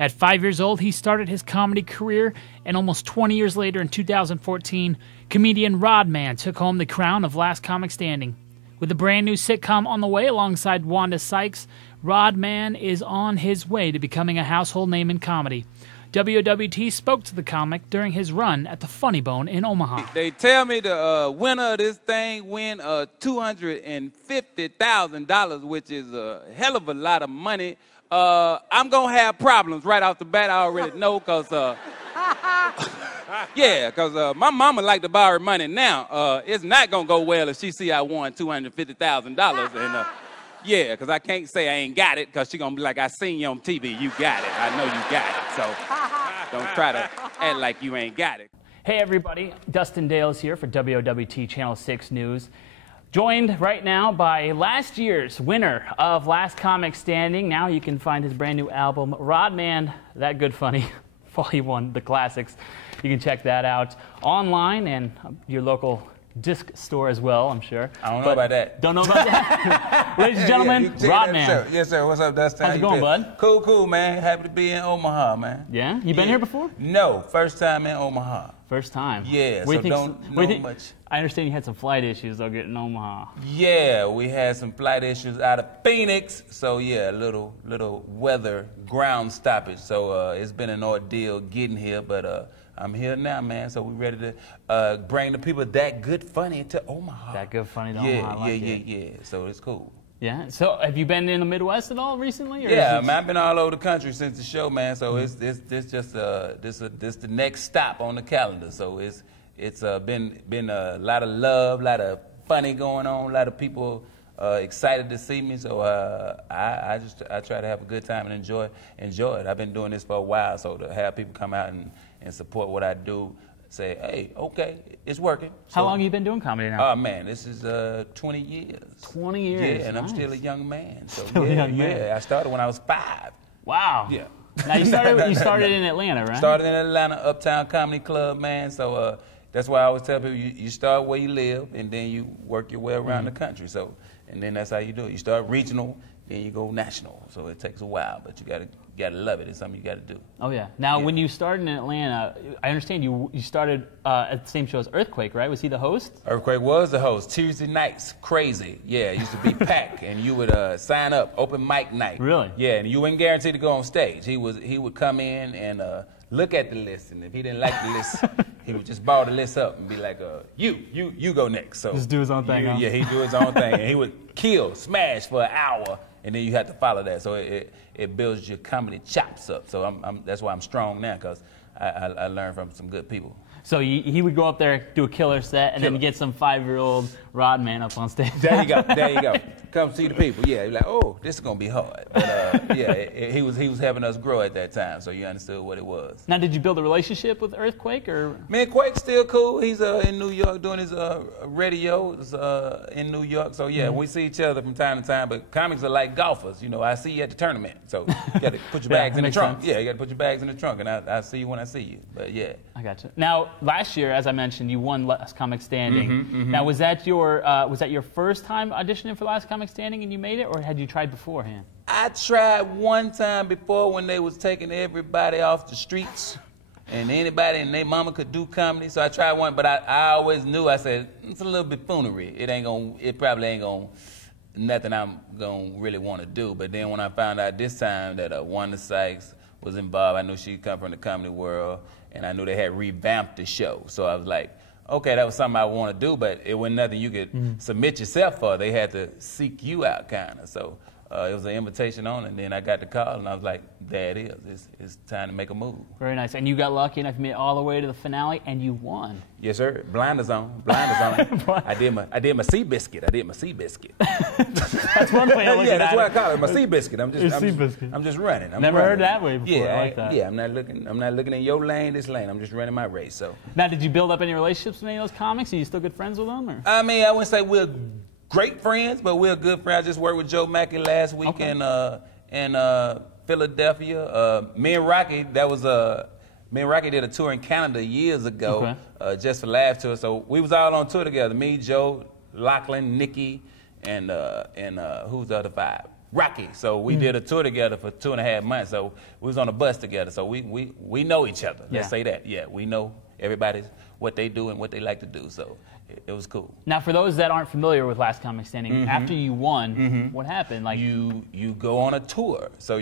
At 5 years old, he started his comedy career, and almost 20 years later, in 2014, comedian Rodman took home the crown of Last Comic Standing. With a brand new sitcom on the way alongside Wanda Sykes, Rodman is on his way to becoming a household name in comedy. WOWT spoke to the comic during his run at the Funny Bone in Omaha. They tell me the winner of this thing win $250,000, which is a hell of a lot of money. I'm going to have problems right off the bat, I already know, because my mama like to borrow money now. It's not going to go well if she see I won $250,000. And because I can't say I ain't got it, because she going to be like, I seen you on TV, you got it. I know you got it. So don't try to act like you ain't got it. Hey everybody, Dustin Dales here for WOWT Channel 6 News. Joined right now by last year's winner of Last Comic Standing. Now you can find his brand new album, Rodman, That Good Funny, Volume 1, the classics. You can check that out online and your local disc store as well, I'm sure. I don't know about that. Don't know about that? Ladies and gentlemen, Rodman. Yes, sir. What's up, Dustin? How's it going, bud? Cool, man. Happy to be in Omaha, man. Yeah? You been here before? No, first time in Omaha. First time? Yeah, so don't know much. I understand you had some flight issues, though, getting Omaha. Yeah, we had some flight issues out of Phoenix, so yeah, a little weather ground stoppage. So it's been an ordeal getting here, but I'm here now, man, so we're ready to bring the people that good funny to Omaha. That good funny to Omaha. Yeah, so it's cool. Yeah, so have you been in the Midwest at all recently? Or yeah, man, I've been all over the country since the show, man, so it's just the next stop on the calendar, so it's been a lot of love, a lot of funny going on, a lot of people excited to see me, so I try to have a good time and enjoy it. I've been doing this for a while, so to have people come out and support what I do, say, hey, okay, it's working. How long have you been doing comedy now? Oh, man, this is 20 years. 20 years, yeah, and nice. I'm still a young man. So still a young man. Yeah, I started when I was 5. Wow. Yeah. Now you started in Atlanta, right? Started in Atlanta, Uptown Comedy Club, man. So that's why I always tell people you start where you live and then you work your way around the country. So and then that's how you do it. You start regional, then you go national. So it takes a while, but you gotta love it. It's something you gotta do. Oh yeah. Now when you started in Atlanta, I understand you started at the same show as Earthquake, right? Was he the host? Earthquake was the host. Tuesday nights, crazy. Yeah, it used to be packed, and you would sign up, open mic night. Really? Yeah, and you weren't guaranteed to go on stage. He would come in and look at the list, and if he didn't like the list, he would just ball the list up and be like, you go next. So just do his own thing, huh? Yeah, he'd do his own thing, and he would smash for an hour, and then you have to follow that. So it builds your comedy chops up. So that's why I'm strong now, because I learned from some good people. So he would go up there, do a killer set, and then get some 5-year-old Rodman up on stage. There you go. Come see the people. Yeah, you're like, oh, this is gonna be hard. But he was helping us grow at that time, so you understood what it was. Now, did you build a relationship with Earthquake, or? Man, Quake's still cool. He's in New York doing his radio in New York. So yeah, we see each other from time to time. But comics are like golfers. You know, I see you at the tournament, so you got to put your bags in the trunk. Sense. Yeah, you got to put your bags in the trunk, and I see you when I see you. But yeah, I got you. Now, last year, as I mentioned, you won Last Comic Standing. Now, was that your first time auditioning for Last Comic Standing and you made it, or had you tried beforehand? I tried one time before when they was taking everybody off the streets, and anybody and their mama could do comedy. So I tried one, but I always knew. I said it's a little buffoonery. It probably ain't gonna nothing I'm gonna really want to do. But then when I found out this time that Wanda Sykes was involved, I knew she'd come from the comedy world, and I knew they had revamped the show. So I was like, okay, that was something I want to do, but it wasn't nothing you could submit yourself for. They had to seek you out, kind of. So it was an invitation on, and then I got the call, and I was like, there it is. It's time to make a move. Very nice. And you got lucky enough to make it all the way to the finale, and you won. Yes, sir. Blinders on. I did my Seabiscuit. That's one way of looking at it. Yeah, that's what I call it. My Seabiscuit. I'm just running. Never heard that way before. Yeah, I like that. Yeah, I'm not looking in your lane, this lane. I'm just running my race. So. Now, did you build up any relationships with any of those comics? Are you still good friends with them? Or? I mean, I wouldn't say we're great friends, but we're good friends. I just worked with Joe Mackey last week in Philadelphia. Me and Rocky did a tour in Canada years ago, just for Laugh Tour. So we was all on tour together. Me, Joe, Lachlan, Nikki, and who's the other 5? Rocky. So we did a tour together for 2.5 months. So we was on a bus together. So we know each other. Let's say that. Yeah, we know everybody's what they do and what they like to do. So it was cool. Now, for those that aren't familiar with Last Comic Standing, after you won, what happened? Like you go on a tour. So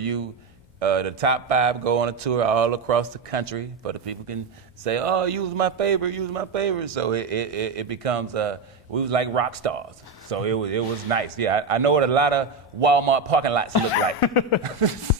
the top 5 go on a tour all across the country, but the people can say, "Oh, you was my favorite. You was my favorite." So it becomes we was like rock stars. So it was nice. Yeah, I know what a lot of Walmart parking lots look like.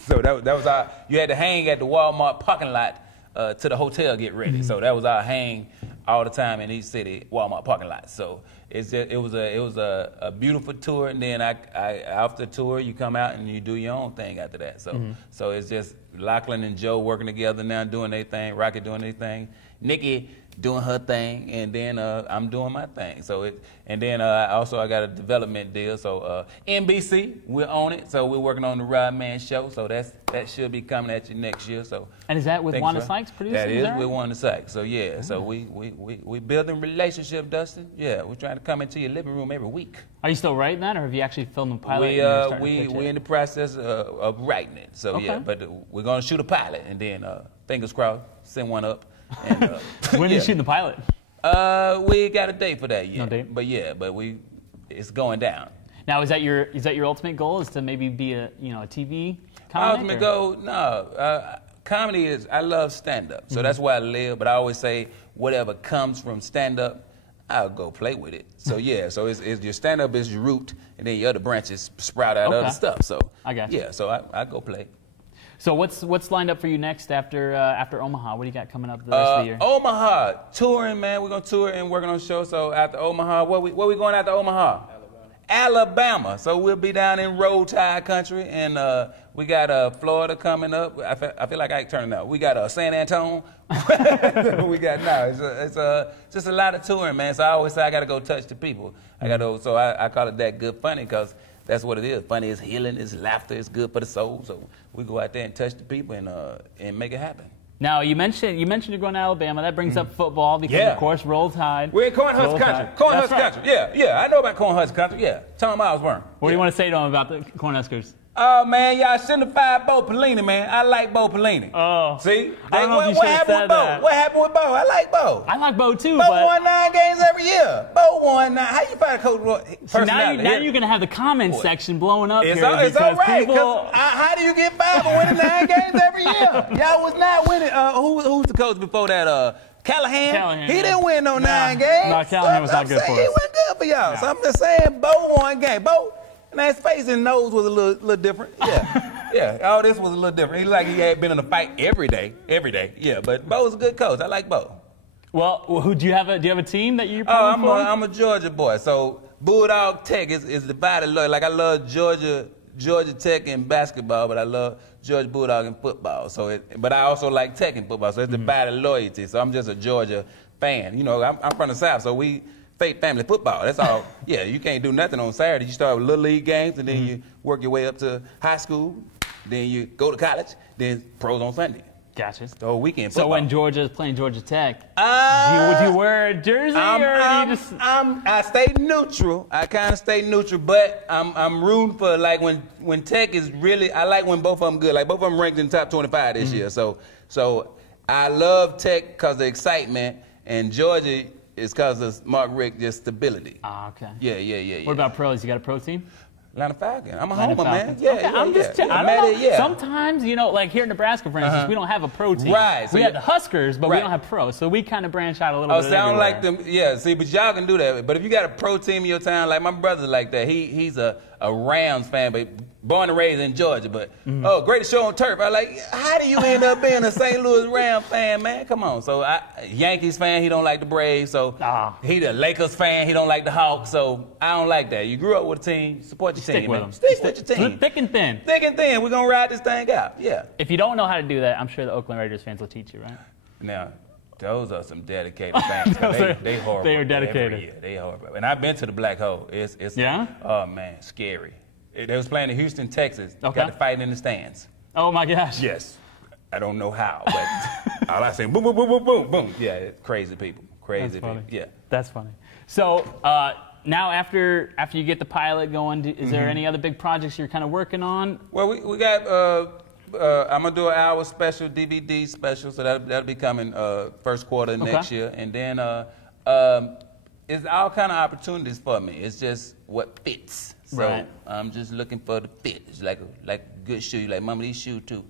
So that was our. You had to hang at the Walmart parking lot to the hotel get ready. So that was our hang all the time in each city Walmart parking lot. So it was a beautiful tour, and then after the tour you come out and you do your own thing after that. So it's just Lachlan and Joe working together now, doing their thing, Rocky doing their thing, Nikki doing her thing, and then I'm doing my thing. So I got a development deal. So NBC, we're on it. So we're working on the Rod Man show. So that should be coming at you next year. So and is that with Wanda Sykes producing? That is with Wanda Sykes. So yeah. So we building relationship, Dustin. Yeah, we're trying to come into your living room every week. Are you still writing that, or have you actually filmed the pilot? We're in the process of writing it. So yeah, but we're gonna shoot a pilot, and then fingers crossed, send one up. And, when are you shooting the pilot? We got a date for that yet. No date. But yeah, it's going down. Now, is that your ultimate goal? Is to maybe be a TV comic? My ultimate goal, no. Comedy is, I love stand-up, so that's where I live. But I always say, whatever comes from stand-up, I'll go play with it. So yeah, so it's your stand-up is your root, and then your other branches sprout out other stuff. So I got you. Yeah, so I go play. So what's lined up for you next after Omaha? What do you got coming up the rest of the year? Omaha, touring, man. We're gonna tour and working on shows. So after Omaha, where we going after Omaha? Alabama. So we'll be down in Roll Tide country, and we got Florida coming up. I feel like I ain't turning up. We got San Antonio. We got it's just a lot of touring, man. So I always say I gotta go touch the people. So I call it that good funny, because that's what it is. Funny is healing, it's laughter, it's good for the soul. So we go out there and touch the people and make it happen. Now, you mentioned you're going to Alabama. That brings up football because, of course, Roll Tide. We're in Cornhusker country. Cornhusker country. Yeah. I know about Cornhusker country. Yeah. Tom Osborne. What do you want to say to him about the Cornhuskers? Oh, man, y'all shouldn't have fired Bo Pelini, man. I like Bo Pelini. Oh. See? I don't know if you should have said that. What happened with Bo? I like Bo. I like Bo, too. Bo won 9 games every year. Bo won 9. How you fire coach? So now you're going to have the comment section blowing up it's here. It's all right. People... How do you get 5 and winning 9 games every year? Y'all was not winning. Who's the coach before that? Callahan. He didn't win no 9 games. No, Callahan was not good for us. He wasn't good for y'all. So I'm just saying, Bo won game. Bo. And his face and nose was a little different. Yeah. All this was a little different. He like he had been in a fight every day. Yeah, but Bo's a good coach. I like Bo. Well, who do you have a team that you're pulling for? I'm a Georgia boy. So Bulldog Tech is divided. Like I love Georgia Tech in basketball, but I love Georgia Bulldog in football. But I also like Tech in football. So it's divided loyalty. So I'm just a Georgia fan. You know, I'm from the South, so we family football. That's all. Yeah, you can't do nothing on Saturday. You start with little league games, and then you work your way up to high school. Then you go to college. Then pros on Sunday. Gotcha. The whole weekend football. So when Georgia's playing Georgia Tech, do you wear a jersey or do you just? I stay neutral. I kind of stay neutral, but I'm rooting for like when Tech is really. I like when both of them good. Like both of them ranked in the top 25 this year. So I love Tech because of the excitement, and Georgia. It's because of Mark Richt, just stability. Ah, okay. Yeah. What about pros? You got a pro team? Atlanta Falcons. I'm a homer, man. I'm just I don't know. Sometimes, like here in Nebraska, for instance, we don't have a pro team. Right. So we have the Huskers, but we don't have pros. So we kind of branch out a little bit. Oh, so I don't like them. Yeah, see, but y'all can do that. But if you got a pro team in your town, like my brother's like that. He's a Rams fan, but born and raised in Georgia. But, greatest show on turf. I like, how do you end up being a St. Louis Rams fan, man? Come on. So Yankees fan, he don't like the Braves. So he the Lakers fan, he don't like the Hawks. So I don't like that. You grew up with a team, support your team. Stick with them. Stick with your team. Thick and thin. Thick and thin. We're going to ride this thing out. Yeah. If you don't know how to do that, I'm sure the Oakland Raiders fans will teach you, right? Now, those are some dedicated fans. They horrible. They are dedicated. Every year. They horrible. And I've been to the Black Hole. It's oh, man, scary. They was playing in Houston, Texas. Okay. Got to fight in the stands. Oh, my gosh. Yes. I don't know how, but all I say, boom, boom, boom, boom, boom, boom. Yeah, it's crazy people. Crazy people. Yeah. That's funny. So now after you get the pilot going, is there any other big projects you're kind of working on? Well, we got. I'm gonna do an hour special, DVD special, so that'll be coming first quarter next year, and then it's all kind of opportunities for me. It's just what fits. So I'm just looking for the fit. It's like a good shoe. You're like, Mama, these shoes too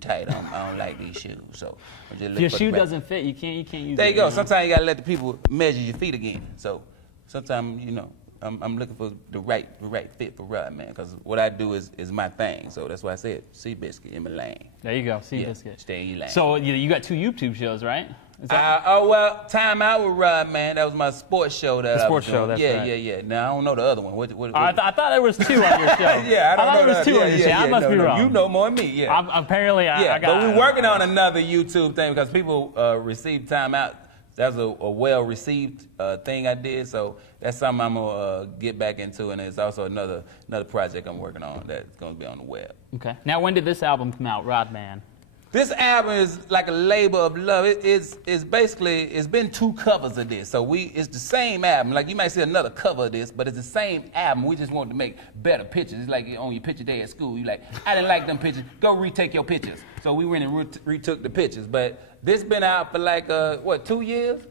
tight. I don't like these shoes. So I'm just if your shoe doesn't fit, you can't use it. There you go. Sometimes you gotta let the people measure your feet again. So sometimes, you know, I'm looking for the right fit for Rod, man, because what I do is my thing. So that's why I said Seabiscuit in my lane. There you go, Seabiscuit. Stay in your lane. So you got 2 YouTube shows, right? Well, Time Out with Rod, man. That was my sports show. The sports show, that's right. Yeah. Now I don't know the other one. What? I thought there was 2 on your show. Yeah, I thought there was 2 on your show. I must be wrong. You know more than me. Yeah. Apparently, I got. But we're working on another YouTube thing because people received Time Out. That's a well-received thing I did, so that's something I'm gonna get back into, and it's also another project I'm working on that's gonna be on the web. Okay. Now, when did this album come out, Rodman? This album is like a labor of love. It's basically, it's been 2 covers of this, so it's the same album. Like you might see another cover of this, but it's the same album. We just wanted to make better pictures. It's like on your picture day at school. You like, I didn't like them pictures. Go retake your pictures. So we went and retook the pictures. But this been out for like 2 years?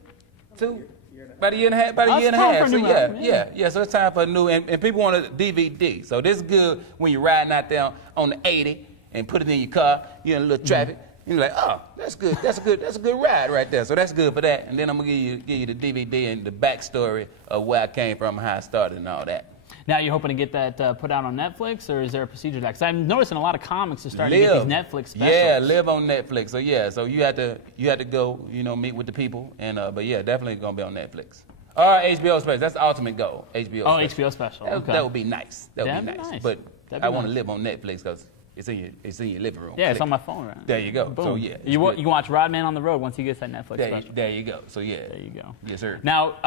About a year and a half. About a year and a half. So yeah. So it's time for a new, and people want a DVD. So this is good when you're riding out there on the 80. And put it in your car, you're in a little traffic, you're like, oh, that's good, that's a good ride right there. So that's good for that. And then I'm gonna give you the DVD and the backstory of where I came from, how I started and all that. Now you're hoping to get that put out on Netflix, or is there a procedure to that? Because I'm noticing a lot of comics are starting to get these Netflix specials. Yeah, live on Netflix. So yeah, so you had to go, meet with the people, and but yeah, definitely gonna be on Netflix. Or HBO special. That's the ultimate goal. HBO special. HBO special. That would be nice. That would be nice. But I want to live on Netflix because it's in your living room. Yeah, it's on my phone, right? There you go. Boom. So yeah, you can watch Rodman on the road once he gets that Netflix special. There you go. So yeah. There you go. Yes, sir. Now,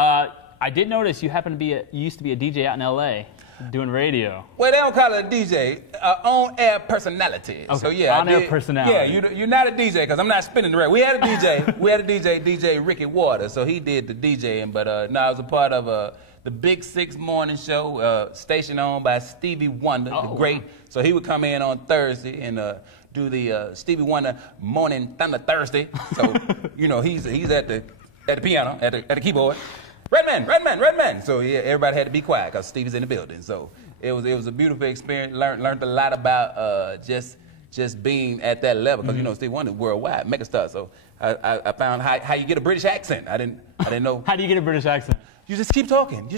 I did notice you you used to be a DJ out in LA doing radio. Well, they don't call it a DJ, on-air personality. Okay. So yeah, on-air personality. Yeah, you're not a DJ because I'm not spinning the record. We had a DJ, DJ Ricky Waters. So he did the DJing, but now I was a part of the Big 6 morning show, station owned by Stevie Wonder, the great. Wow. So he would come in on Thursday and do the Stevie Wonder Morning Thunder Thursday. So he's at the piano, at the keyboard. Redman. So yeah, everybody had to be quiet because Stevie's in the building. So it was a beautiful experience. Learned a lot about just being at that level because Stevie Wonder worldwide megastar. So I found how you get a British accent. I didn't know. How do you get a British accent? You just keep talking.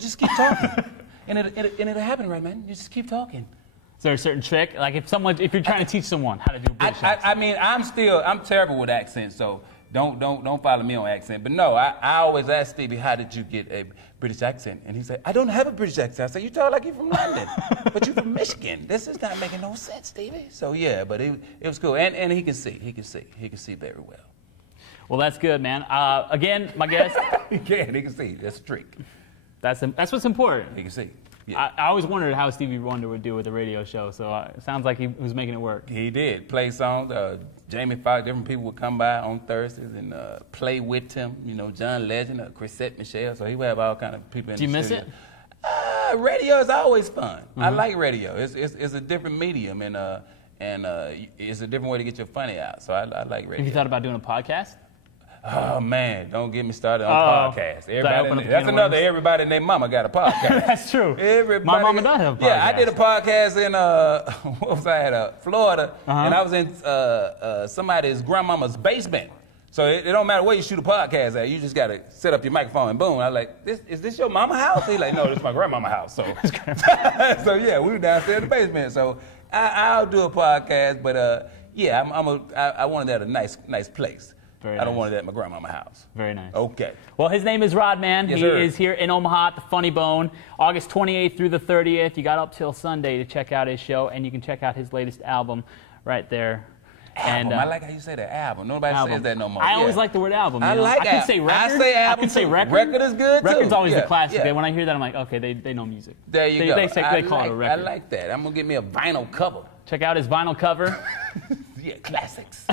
and it'll happen, right, man? You just keep talking. Is there a certain trick? Like if you're trying to teach someone how to do a British accent? I mean, I'm terrible with accents, so don't follow me on accent. But no, I always ask Stevie, how did you get a British accent? And he said, I don't have a British accent. I said, you talk like you're from London, but you're from Michigan. This is not making no sense, Stevie. So yeah, but it was cool. And he can see. He can see very well. Well, that's good, man. Again, my guest. He can see. That's a trick. That's what's important. He can see. Yeah. I always wondered how Stevie Wonder would do with a radio show, so it sounds like he was making it work. He did. Play songs. Jamie Foxx, different people would come by on Thursdays and play with him. John Legend, Chrisette Michelle. So he would have all kind of people in the studio. Do you miss it? Radio is always fun. I like radio. It's a different medium, and it's a different way to get your funny out. So I like radio. Have you thought about doing a podcast? Oh man, don't get me started on podcasts. Everybody and their mama got a podcast. That's true. My mama does have a podcast. Yeah, I did a podcast in Florida, and I was in somebody's grandmama's basement. So it don't matter where you shoot a podcast at, you just gotta set up your microphone and boom. I was like, is this your mama house? He's like, no, this is my grandmama house. So so yeah, we were downstairs in the basement. So I'll do a podcast, but yeah, I wanted that a nice place. I don't want it at my grandmama's house. Very nice. Okay. Well, his name is Rodman. Yes, he sir. is here in Omaha at the Funny Bone, August 28th through the 30th. You got up till Sunday to check out his show, and you can check out his latest album right there. Album. I like how you say that, album. Nobody says that no more. I always like the word album. I like I can say record. I say album. I can say record. Record is good too. Record's always the classic. Yeah. When I hear that, I'm like, okay, they know music. There you go. They call it a record. I like that. I'm gonna get me a vinyl cover. Check out his vinyl cover. Yeah, classics.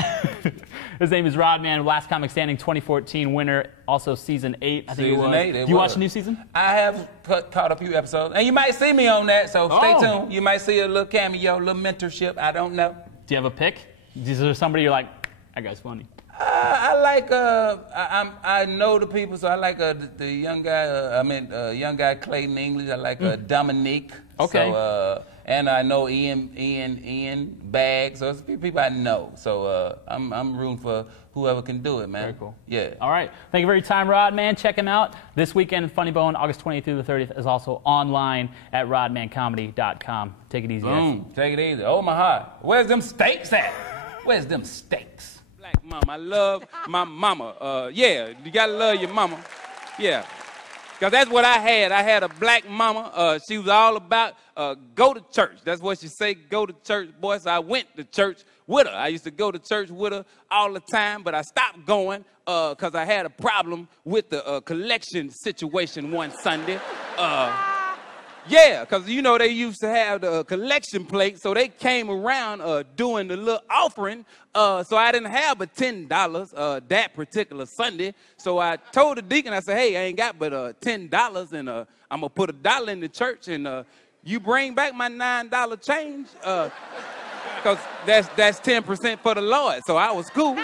His name is Rodman, Last Comic Standing 2014 winner, also season 8. I think Season it was. 8, You watched the new season? I have caught a few episodes, and you might see me on that. So stay Oh. tuned. You might see a little cameo, a little mentorship. I don't know. Do you have a pick? Is there somebody you're like, that guy's funny? I like I know the people, so I like the young guy. Young guy Clayton English. I like Dominique. Okay. So, and I know Ian Baggs. So it's a few people I know. So I'm rooting for whoever can do it, man. Very cool. Yeah. All right. Thank you for your time, Rodman. Check him out this weekend. Funny Bone, August 20th through the 30th, is also online at rodmancomedy.com. Take it easy. Boom. Take it easy. Omaha. Where's them steaks at? Where's them steaks? Black mama. I love my mama. Yeah, you gotta love your mama. Yeah. Because that's what I had. I had a black mama. She was all about go to church. That's what she say, go to church, boy. So I went to church with her. I used to go to church with her all the time, but I stopped going because I had a problem with the collection situation one Sunday. Yeah, because, you know, they used to have the collection plate, so they came around doing the little offering, so I didn't have but $10 that particular Sunday. So I told the deacon, I said, hey, I ain't got but $10, and I'm going to put $1 in the church, and you bring back my $9 change, because that's 10% for the Lord. So I was cool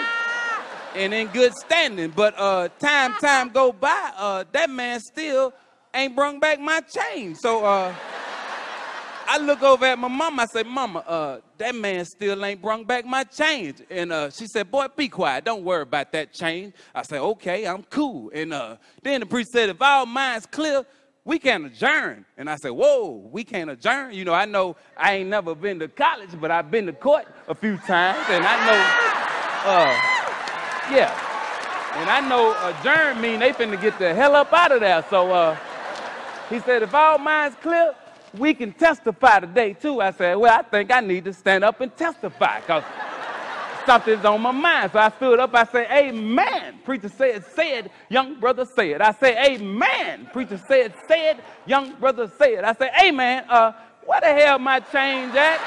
and in good standing, but time go by, that man still ain't brung back my change. So I look over at my mama. I say, Mama, that man still ain't brung back my change. And she said, boy, be quiet. Don't worry about that change. I said, okay, I'm cool. And then the priest said, if all minds clear, we can adjourn. And I said, whoa, we can't adjourn? You know I ain't never been to college, but I've been to court a few times. And I know, yeah. And I know adjourn mean they finna get the hell up out of there. So he said, if all minds clear, we can testify today, too. I said, well, I think I need to stand up and testify because something's on my mind. So I stood up. I said, amen. Preacher said, young brother said. I said, amen. Preacher said, young brother said. I said, amen. Where the hell my change at?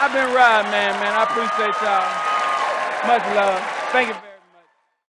I've been riding, man. I appreciate y'all. Much love. Thank you.